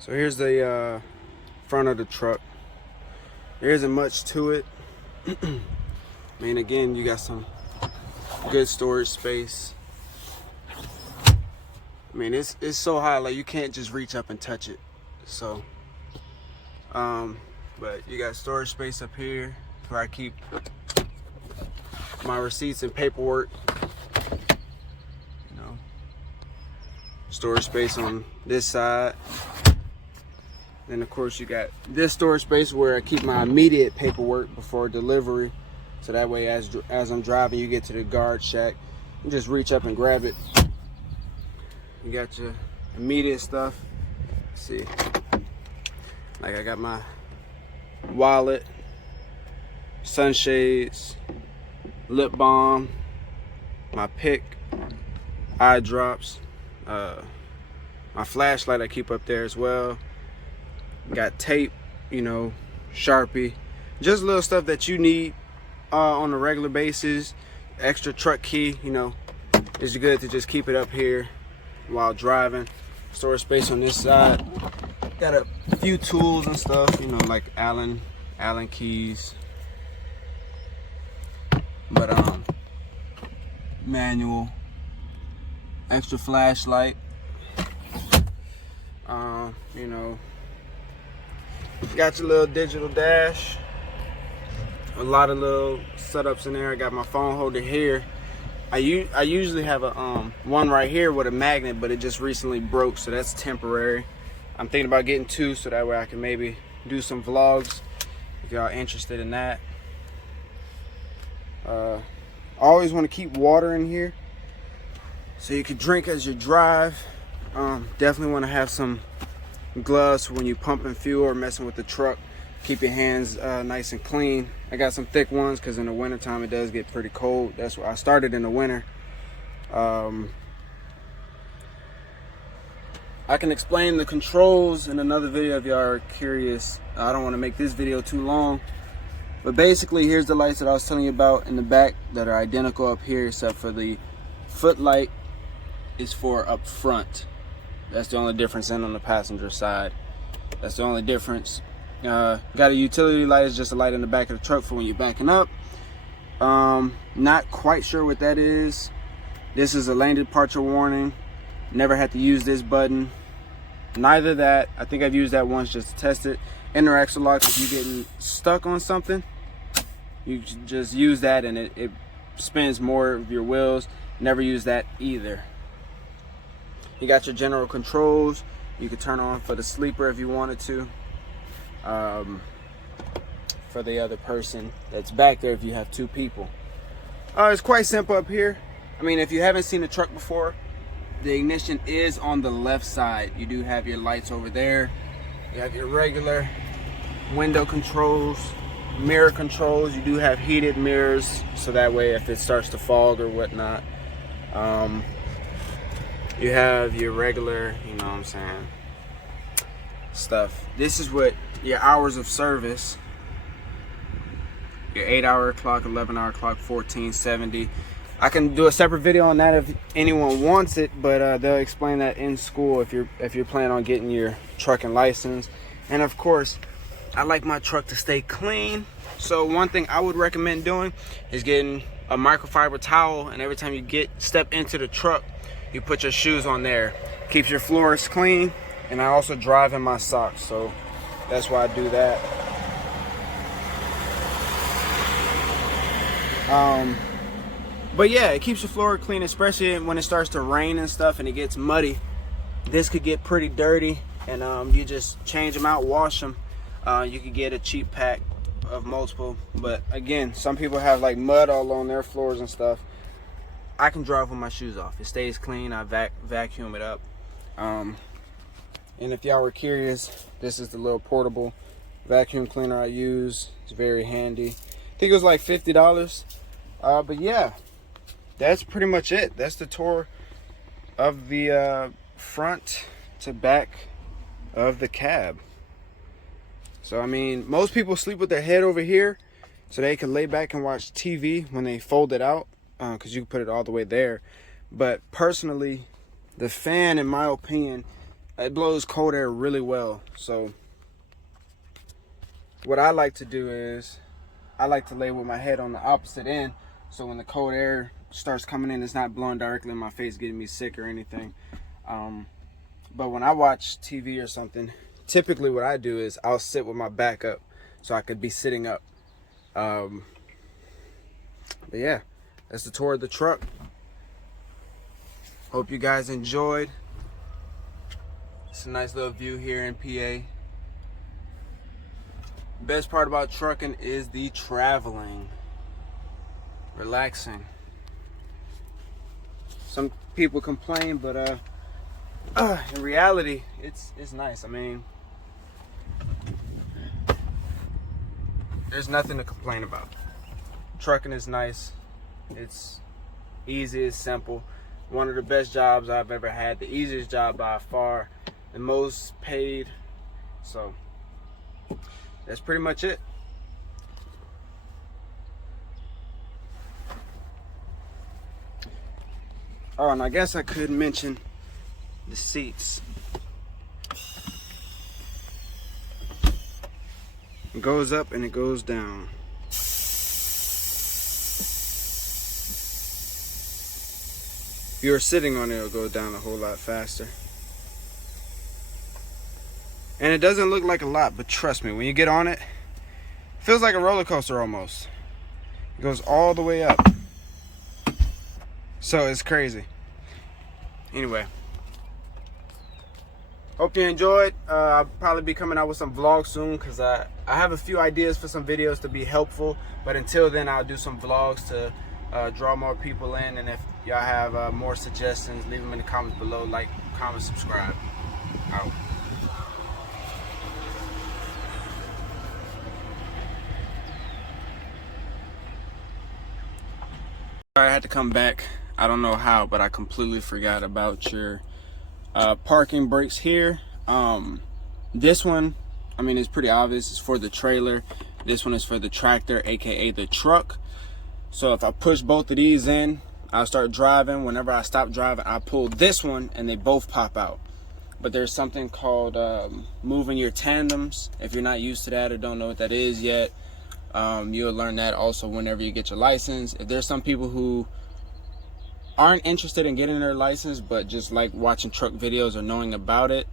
So here's the front of the truck. There isn't much to it. I mean, again, you got some good storage space. I mean, it's so high, like you can't just reach up and touch it. So, but you got storage space up here where I keep my receipts and paperwork. You know, storage space on this side. Then of course you got this storage space where I keep my immediate paperwork before delivery. So that way as I'm driving, you get to the guard shack, you just reach up and grab it. You got your immediate stuff. Let's see, like I got my wallet, sunshades, lip balm, my pick, eye drops, my flashlight I keep up there as well. Got tape, you know, Sharpie, just little stuff that you need on a regular basis. Extra truck key, you know, it's good to just keep it up here while driving. Storage space on this side. Got a few tools and stuff, you know, like Allen keys. But manual, extra flashlight. You know, got your little digital dash. A lot of little setups in there. I got my phone holder here. I usually have a one right here with a magnet, but it just recently broke, so that's temporary. I'm thinking about getting two, so that way I can maybe do some vlogs if y'all interested in that. I always want to keep water in here so you can drink as you drive. Definitely want to have some gloves when you pumping fuel or messing with the truck. Keep your hands nice and clean. I got some thick ones because in the wintertime it does get pretty cold. That's why I started in the winter. I can explain the controls in another video if y'all are curious. I don't want to make this video too long, but basically here's the lights that I was telling you about in the back that are identical up here, except for the foot light is for up front. That's the only difference. In on the passenger side, that's the only difference. Got a utility light, is just a light in the back of the truck for when you're backing up. Not quite sure what that is. This is a lane departure warning. Never had to use this button. Neither that. I think I've used that once just to test it. Interaction lock, if you're getting stuck on something, you just use that and it spins more of your wheels. Never use that either. You got your general controls. You could turn on for the sleeper if you wanted to. For the other person that's back there if you have two people. It's quite simple up here. I mean, if you haven't seen the truck before, the ignition is on the left side. You do have your lights over there. You have your regular window controls, mirror controls. You do have heated mirrors, so that way if it starts to fog or whatnot, you have your regular, you know what I'm saying, stuff. This is what your hours of service, your 8-hour clock, 11-hour clock, 1470. I can do a separate video on that if anyone wants it, but they'll explain that in school if you're planning on getting your trucking license. And of course, I like my truck to stay clean, so one thing I would recommend doing is getting a microfiber towel, and every time you step into the truck, you put your shoes on there. Keeps your floors clean. And I also drive in my socks, so that's why I do that. But yeah, it keeps your floor clean, especially when it starts to rain and stuff and it gets muddy. This could get pretty dirty, and you just change them out, wash them. You could get a cheap pack of multiple, but again, some people have like mud all on their floors and stuff. I can drive with my shoes off. It stays clean. I vacuum it up. And if y'all were curious, this is the little portable vacuum cleaner I use. It's very handy. I think it was like $50. But yeah, that's pretty much it. That's the tour of the front to back of the cab. So I mean, most people sleep with their head over here so they can lay back and watch TV when they fold it out, because you can put it all the way there. But personally, the fan, in my opinion, It blows cold air really well. So what I like to do is I like to lay with my head on the opposite end, so when the cold air starts coming in, it's not blowing directly in my face, getting me sick or anything. But when I watch TV or something, typically what I do is I'll sit with my back up so I could be sitting up. But yeah, that's the tour of the truck. Hope you guys enjoyed. It's a nice little view here in PA. Best part about trucking is the traveling. Relaxing. Some people complain, but in reality, it's nice. I mean, there's nothing to complain about. Trucking is nice. It's easy, it's simple. One of the best jobs I've ever had. The easiest job by far. The most paid. So that's pretty much it. Oh, and I guess I could mention the seats. It goes up and it goes down. If you're sitting on it, it'll go down a whole lot faster. And it doesn't look like a lot, but trust me, when you get on it, it feels like a roller coaster almost. It goes all the way up. So it's crazy. Anyway, hope you enjoyed. I'll probably be coming out with some vlogs soon because I have a few ideas for some videos to be helpful. But until then, I'll do some vlogs to draw more people in. And if y'all have more suggestions, leave them in the comments below. Like, comment, subscribe. Out. I had to come back. I don't know how, but I completely forgot about your parking brakes here. This one, I mean, it's pretty obvious. It's for the trailer. This one is for the tractor, aka the truck. So if I push both of these in, I'll start driving. Whenever I stop driving, I pull this one and they both pop out. But there's something called moving your tandems. If you're not used to that or don't know what that is yet, you'll learn that also whenever you get your license. If there's some people who aren't interested in getting their license but just like watching truck videos or knowing about it,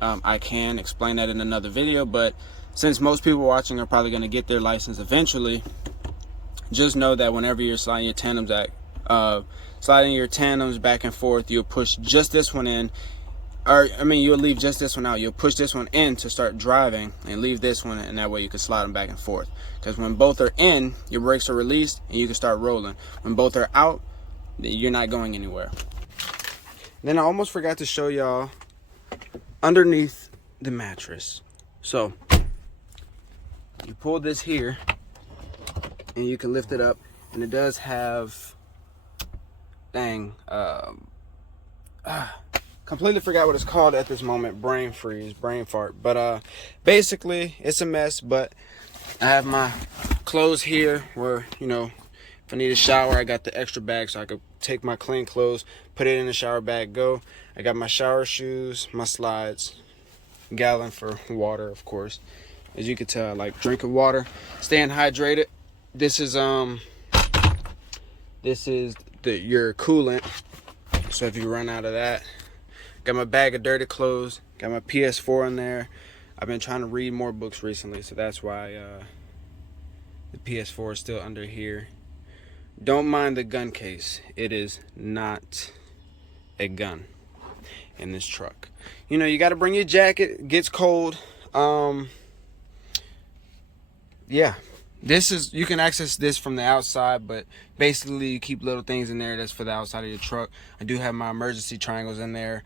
I can explain that in another video. But since most people watching are probably going to get their license eventually, just know that whenever you're sliding your tandems back and forth, you'll push just this one in, or I mean, you'll leave just this one out. You'll push this one in to start driving and leave this one, and that way you can slide them back and forth. Because when both are in, your brakes are released and you can start rolling. When both are out, you're not going anywhere. Then I almost forgot to show y'all underneath the mattress. So you pull this here and you can lift it up, and it does have completely forgot what it's called at this moment. Brain freeze, brain fart. But basically it's a mess, but I have my clothes here where, you know, if I need a shower, I got the extra bag so I could take my clean clothes, put it in the shower bag, go. I got my shower shoes, my slides, gallon for water, of course. As you can tell, I like drinking water, staying hydrated. This is your coolant. So if you run out of that, got my bag of dirty clothes, got my PS4 in there. I've been trying to read more books recently, so that's why the PS4 is still under here. Don't mind the gun case. It is not a gun in this truck. You know, you got to bring your jacket. It gets cold. Yeah. You can access this from the outside, but basically you keep little things in there that's for the outside of your truck. I do have my emergency triangles in there,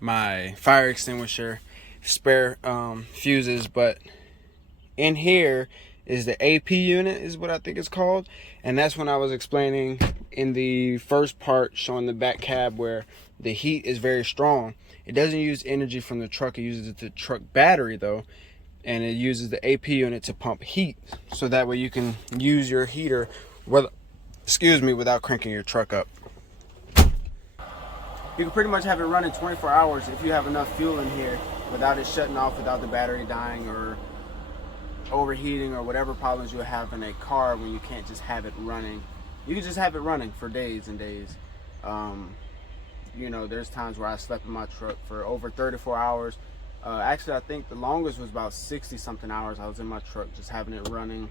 my fire extinguisher, spare fuses, but in here is the AP unit, is what I think it's called. And that's when I was explaining in the first part, showing the back cab where the heat is very strong. It doesn't use energy from the truck, it uses the truck battery though. And it uses the AP unit to pump heat, so that way you can use your heater without cranking your truck up. You can pretty much have it running 24 hours if you have enough fuel in here without it shutting off, without the battery dying or overheating or whatever problems you have in a car when you can't just have it running. You can just have it running for days and days. You know, there's times where I slept in my truck for over 34 hours. Actually, I think the longest was about 60 something hours. I was in my truck just having it running,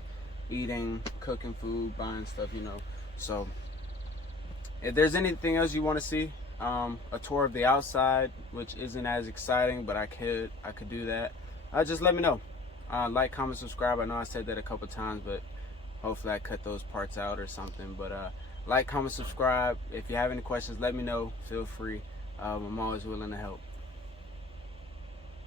eating, cooking food, buying stuff, you know. So if there's anything else you want to see, a tour of the outside, which isn't as exciting, but I could do that, just let me know. Like, comment, subscribe. I know I said that a couple times, but hopefully I cut those parts out or something. But like, comment, subscribe. If you have any questions, let me know. Feel free. I'm always willing to help.